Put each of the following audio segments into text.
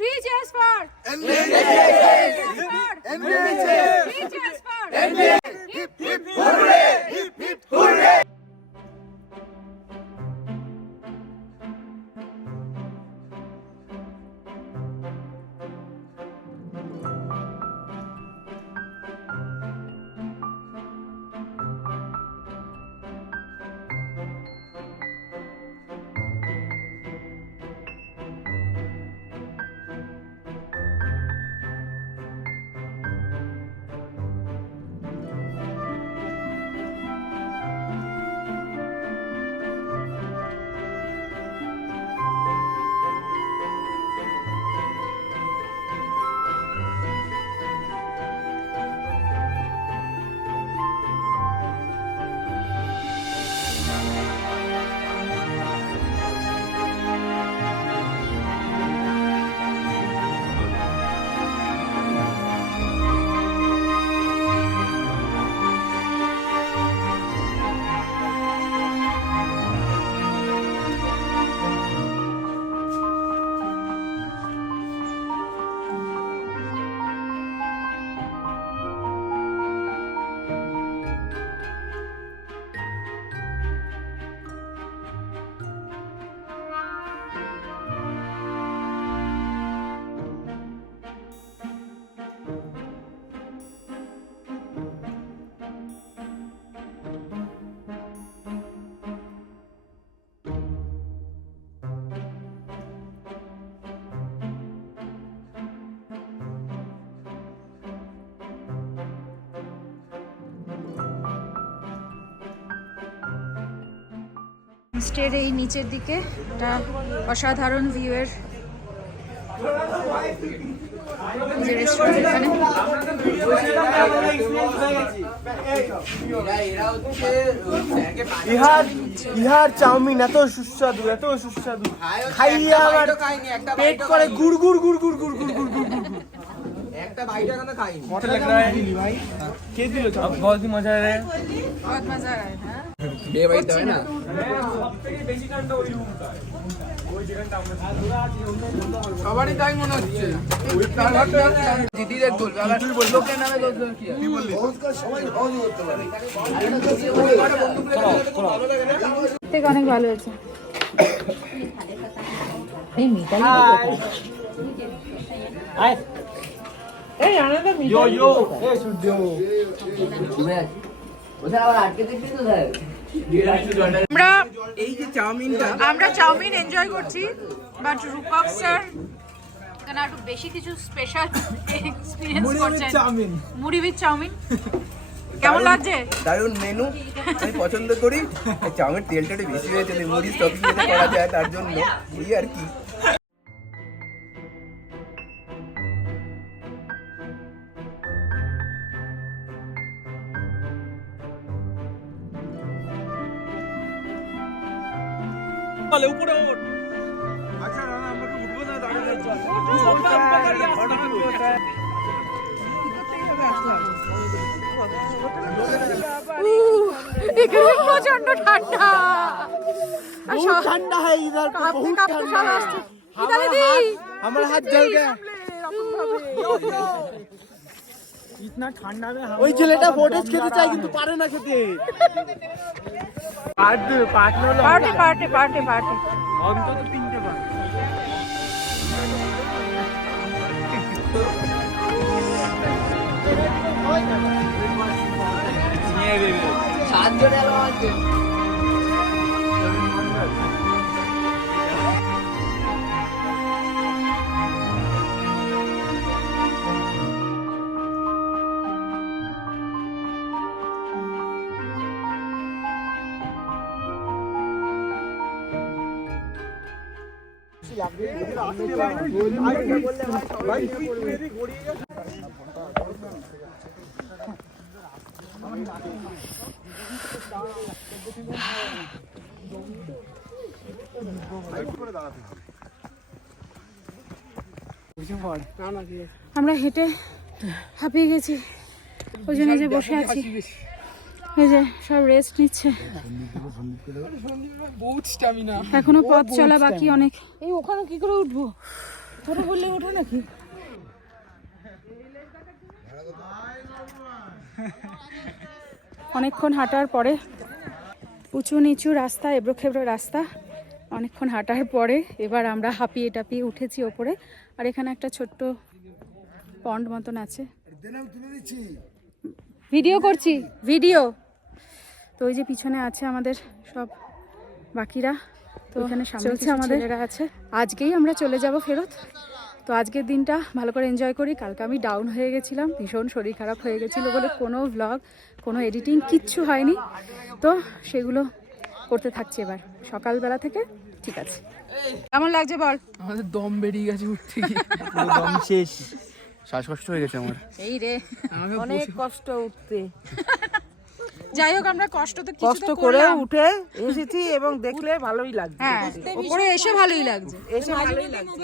Three cheers for NBA! Three cheers for NBA! Hip hip Hooray! Hip hip hooray! স্টের এই নিচের দিকে একটা অসাধারণ ভিউয়ের যে রেস্টুরেন্ট এখানে ইহার চাউমিন এত সুস্বাদু খাইয়ে আমার পেট করে গুড় গুড় গুড় গুড় গুড় গুড় গুড় গুড় গুড় একটা বাইটা কেন খাইনি কত লাগ रहा है भाई के दिलो अब बहुत ही मजा आ रहा है बहुत मजा आ रहा है हाँ বে বাইটা হয় না সবথেকে বেশি ঠান্ডা ওই রুমটা সবারই তাই মনে হচ্ছে দিদিদের তুলবে আবার লোকের নামে দোষ দেবে কি বললি সবাই সহজ করতে পারে থেকে অনেক ভালো হয়েছে এই মিতালি আয় এই আনন্দ ইয়ো ইয়ো এই সূর্য ওটা আবার আটকে দেখবি তো স্যার আমরা এই যে চাউমিনটা আমরা চাউমিন এনজয় করছি বাট রূপক স্যার এখানে একটু বেশি কিছু স্পেশাল এক্সপেরিয়েন্স করছেন মুড়ি উইথ চাউমিন কেমন লাগছে দারুণ মেনু আমি পছন্দ করি চাউমিন তেলটা একটু বেশি হয়েছে মুড়ি স্টকিং যেতে করা যায় তার জন্য এই আর কি বলে উপরে ওঠ আচ্ছা না আমাকে উঠবো না দাঁড়িয়ে এখানে প্রচন্ড ঠান্ডা बहुत ठंडा है इधर पे बहुत ठंडा है हमारा हाथ जल गया इतना ठंडा में ওই ছেলেটা ফোটেজ খেতে চাই কিন্তু পারে না খেতে পার্টি অন্তত 3টে বার নিয়ে দেবে 7 জন এলো আছে আমরা হেঁটে হাঁপিয়ে গেছি ওই জন্য যে বসে আছি এই যে সব রেস্ট নিচ্ছে এখনো পথ চলা বাকি অনেক এই ওখানে কি করে উঠবো উপরে বললে ওঠো নাকি? অনেকক্ষণ হাঁটার পরে, উঁচু নিচু রাস্তা, এবড়ো খেবড়ো রাস্তা, অনেকক্ষণ হাঁটার পরে এবার আমরা হাঁপিয়ে টাপিয়ে উঠেছি ওপরে। আর এখানে একটা ছোট্ট পন্ড মতন আছে, ভিডিও করছি ভিডিও। তো ওই যে পিছনে আছে আমাদের সব বাকিরা, তো এখানে সামনে আমাদের আছে। আজকেই আমরা চলে যাব ফেরত। তো আজকের দিনটা ভালো করে এনজয় করি। কালকে আমি ডাউন হয়ে গেছিলাম, ভীষণ শরীর খারাপ হয়ে গেছিলো বলে কোনো ভ্লগ, কোনো এডিটিং কিচ্ছু হয়নি। তো সেগুলো করতে থাকছি এবার সকালবেলা থেকে। ঠিক আছে, কেমন লাগছে বল? আমাদের দম বেরিয়ে গেছে উঠতে গিয়ে, দম শেষ, শ্বাসকষ্ট হয়ে গেছে আমার। এই রে, অনেক কষ্ট উঠতে, যাই হোক আমরা কষ্ট তো কিছু কষ্ট তো করে করলাম। উঠে এসেছি এবং দেখলে ভালোই লাগছে। হ্যাঁ, উপরে এসে ভালোই লাগছে। এসে ভালোই লাগছে।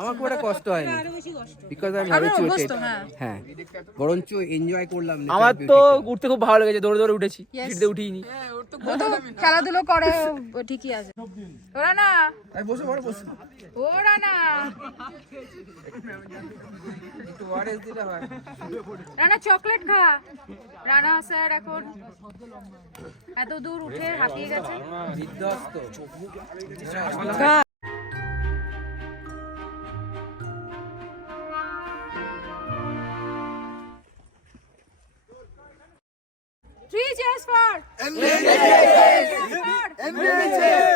আমার খুব একটা কষ্ট হয়নি, বিকজ আই এম আমরা হ্যাবিচুয়েটেড। অভ্যস্ত, হ্যাঁ। হ্যাঁ, বরঞ্চ এনজয় করলাম। আমার তো উঠতে খুব ভালো লেগেছে, দৌড়ে দৌড়ে উঠেছি, Yes. সিটতে উঠিনি। ও তো খেলাধুলো করে, ও ঠিকই আছে। ওরা না, বসে পড়ো, বসে। ওরা না, একটু ওয়ারেস দিলে হয়। রানা চকলেট খা। রানা স্যার এখন এত দূর উঠে হাঁপিয়ে গেছে। বিধ্বস্ত। Three cheers for NBA!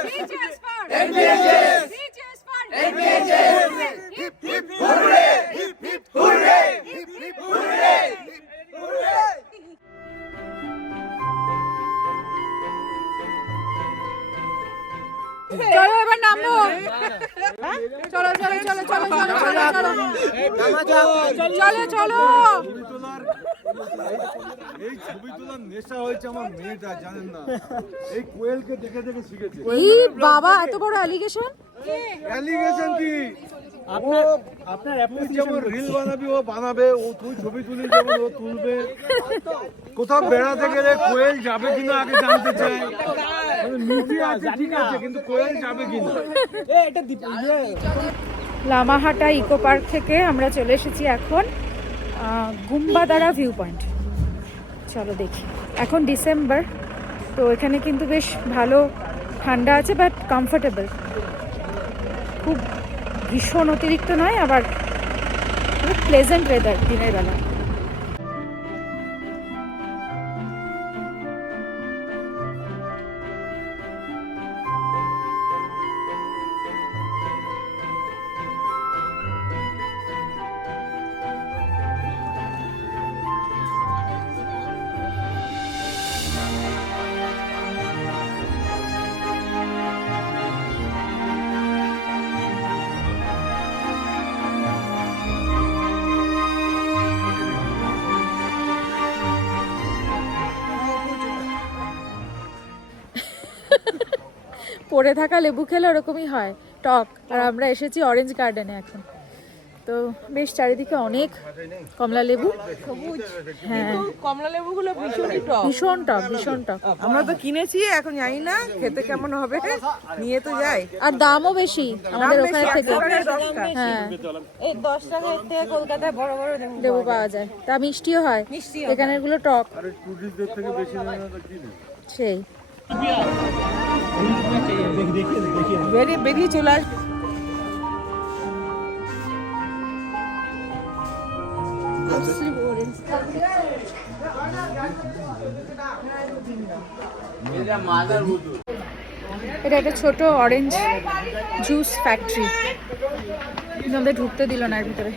Three cheers for NBA! Three cheers for NBA! Hip hip hooray! Hip hip hooray! Hip hip hooray! চলো এবার নামবো। চলো চলো চলো চলো চলো চলো চলো চলো চলো। এই ছবি তোলার নেশা হয়েছে আমার মেয়েটা, জানেন না? এই কোয়েলকে দেখে দেখে শিখেছে। এই বাবা, এত বড় অ্যালিগেশন! অ্যালিগেশন কি? আপনার তুই যেমন রিল বানাবি ও বানাবে, ও তুই ছবি তুলি যেমন ও তুলবে। কোথাও বেড়াতে গেলে কোয়েল যাবে কিনা আগে জানতে চাই। মিটি আছে ঠিক আছে, কিন্তু কোয়েল যাবে কিনা। লামাহাটা ইকো পার্ক থেকে আমরা চলে এসেছি এখন গুম্বাদারা ভিউ পয়েন্ট। চলো দেখি। এখন ডিসেম্বর, তো এখানে কিন্তু বেশ ভালো ঠান্ডা আছে, বাট কমফোর্টেবল, খুব ভীষণ অতিরিক্ত নয়, আবার খুব প্লেজেন্ট ওয়েদার দিনের বেলা। পড়ে থাকা লেবু খেলে ওরকমই হয়, টক। আর আমরা এসেছি অরেঞ্জ গার্ডেনে এখন, তো বেশ চারিদিকে অনেক কমলা লেবু। হ্যাঁ, কমলা লেবুগুলো ভীষণই টক, ভীষণ টক, ভীষণ টক। আমরা তো কিনেছি, এখন জানি না খেতে কেমন হবে, নিয়ে তো যাই। আর দামও বেশি আমাদের ওখানে থেকে। হ্যাঁ, এই 10 টাকা থেকে কলকাতায় বড় বড় লেবু পাওয়া যায়, তা মিষ্টিও হয়। এখানের গুলো টক, আরে টুরিস্টদের থেকে বেশি নেয় না তো কি নেই। সেই। বেরিয়ে চলে আসবে। এটা একটা ছোট অরেঞ্জ জুস ফ্যাক্টরি, আমাদের ঢুকতে দিল না এর ভিতরে।